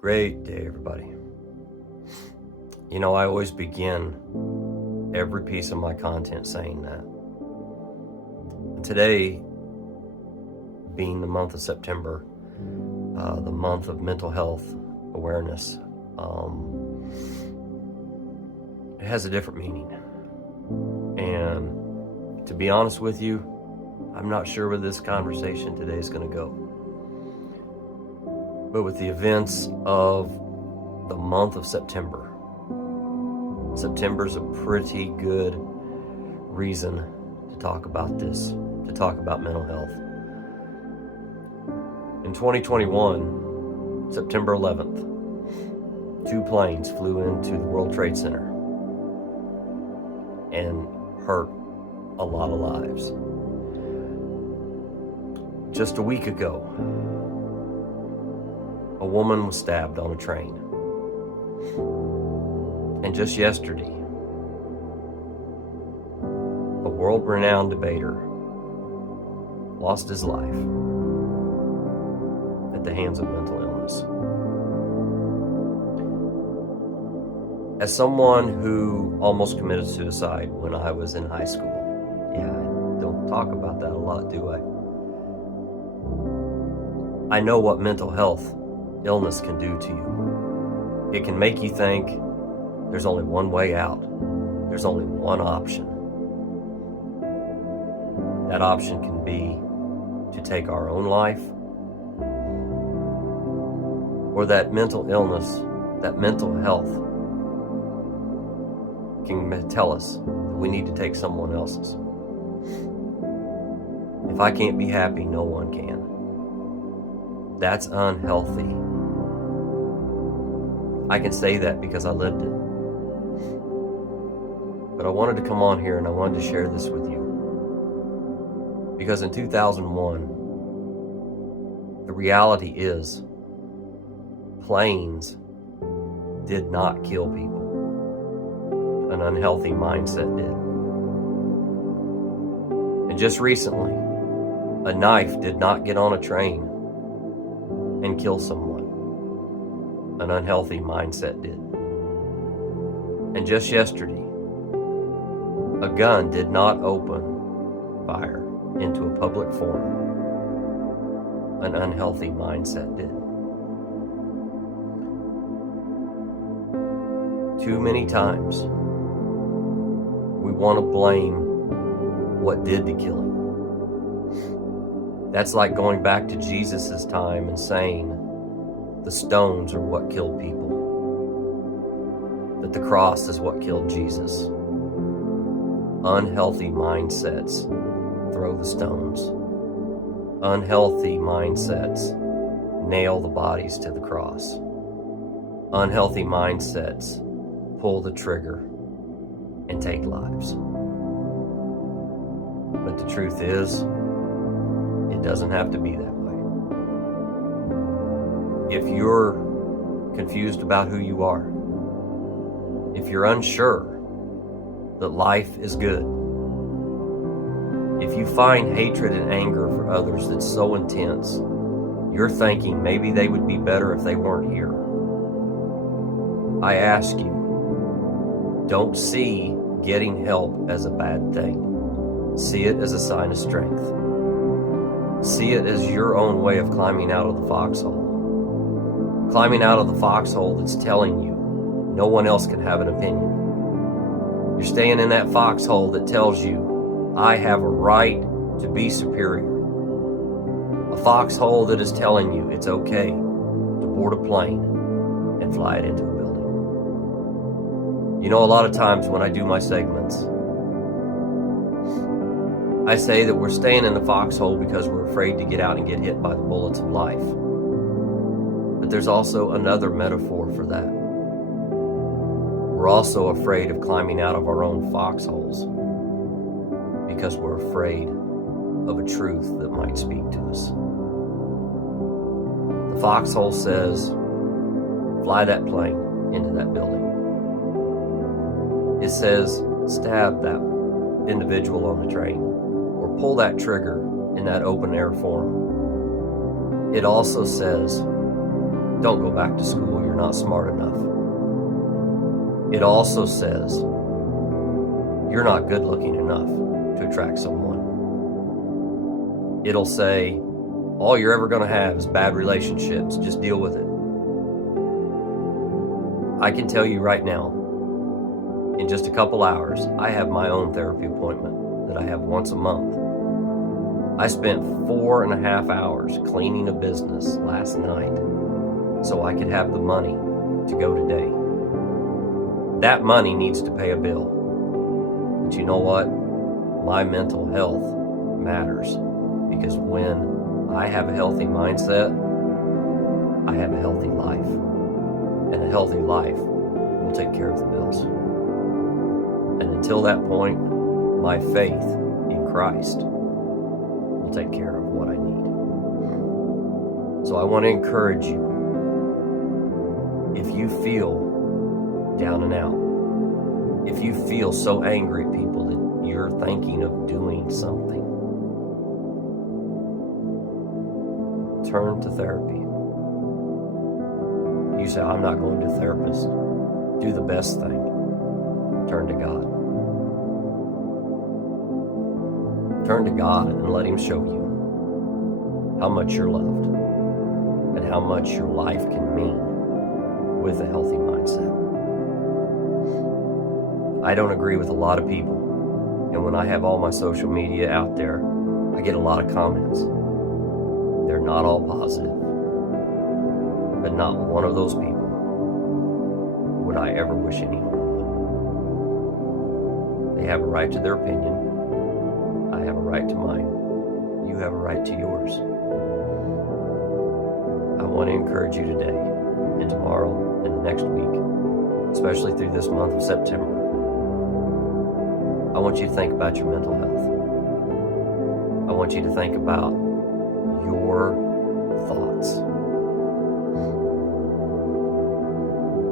Great day, everybody. I always begin every piece of my content saying that. And today, being the month of September, the month of mental health awareness, it has a different meaning. And to be honest with you, I'm not sure where this conversation today is going to go. But with the events of the month of September is a pretty good reason to talk about this, to talk about mental health. In 2021, September 11th, 2 planes flew into the World Trade Center and hurt a lot of lives. Just a week ago, a woman was stabbed on a train. And just yesterday, a world-renowned debater lost his life at the hands of mental illness. As someone who almost committed suicide when I was in high school, I don't talk about that a lot, do I? I know what mental health illness can do to you. It can make you think there's only one way out. There's only one option. That option can be to take our own life, or that mental illness, that mental health can tell us that we need to take someone else's. If I can't be happy, no one can. That's unhealthy. I can say that because I lived it. But I wanted to come on here and I wanted to share this with you. Because in 2001, the reality is, planes did not kill people. An unhealthy mindset did. And just recently, a knife did not get on a train and kill someone. An unhealthy mindset did. And just yesterday, a gun did not open fire into a public forum. An unhealthy mindset did. Too many times, we want to blame what did the killing. That's like going back to Jesus' time and saying the stones are what killed people, that the cross is what killed Jesus. Unhealthy mindsets throw the stones. Unhealthy mindsets nail the bodies to the cross. Unhealthy mindsets pull the trigger and take lives. But the truth is, it doesn't have to be that way. If you're confused about who you are, if you're unsure that life is good, if you find hatred and anger for others that's so intense, you're thinking maybe they would be better if they weren't here. I ask you, don't see getting help as a bad thing. See it as a sign of strength. See it as your own way of climbing out of the foxhole. Climbing out of the foxhole that's telling you no one else can have an opinion. You're staying in that foxhole that tells you, I have a right to be superior. A foxhole that is telling you it's okay to board a plane and fly it into a building. A lot of times when I do my segments, I say that we're staying in the foxhole because we're afraid to get out and get hit by the bullets of life. But there's also another metaphor for that. We're also afraid of climbing out of our own foxholes because we're afraid of a truth that might speak to us. The foxhole says, fly that plane into that building. It says, stab that individual on the train, or pull that trigger in that open air forum. It also says, don't go back to school, you're not smart enough. It also says you're not good looking enough to attract someone. It'll say all you're ever going to have is bad relationships, just deal with it. I can tell you right now, in just a couple hours, I have my own therapy appointment that I have once a month. I spent 4.5 hours cleaning a business last night so I could have the money to go today. That money needs to pay a bill. But you know what? My mental health matters, because when I have a healthy mindset, I have a healthy life. And a healthy life will take care of the bills. And until that point, my faith in Christ will take care of what I need. So I want to encourage you, if you feel down and out, if you feel so angry at people that you're thinking of doing something, turn to therapy. You say, I'm not going to a therapist. Do the best thing. Turn to God. Turn to God and let Him show you how much you're loved and how much your life can mean with a healthy mindset. I don't agree with a lot of people, and when I have all my social media out there, I get a lot of comments. They're not all positive, but not one of those people would I ever wish any harm on. They have a right to their opinion. I have a right to mine. You have a right to yours. I want to encourage you today and tomorrow and the next week, especially through this month of September. I want you to think about your mental health. I want you to think about your thoughts.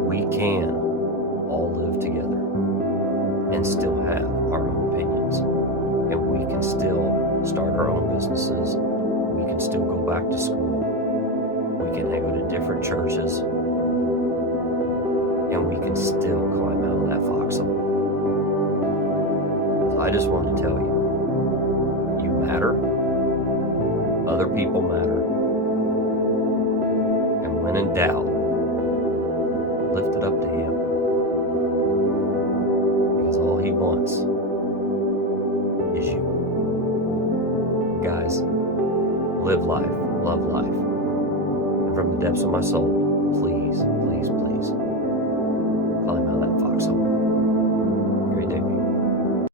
We can all live together and still have our own opinions. And we can still start our own businesses. We can still go back to school. We can go to different churches. And we can still climb out of that foxhole. So I just want to tell you, you matter. Other people matter. And when in doubt, lift it up to Him. Because all He wants is you. Guys, live life, love life. And from the depths of my soul,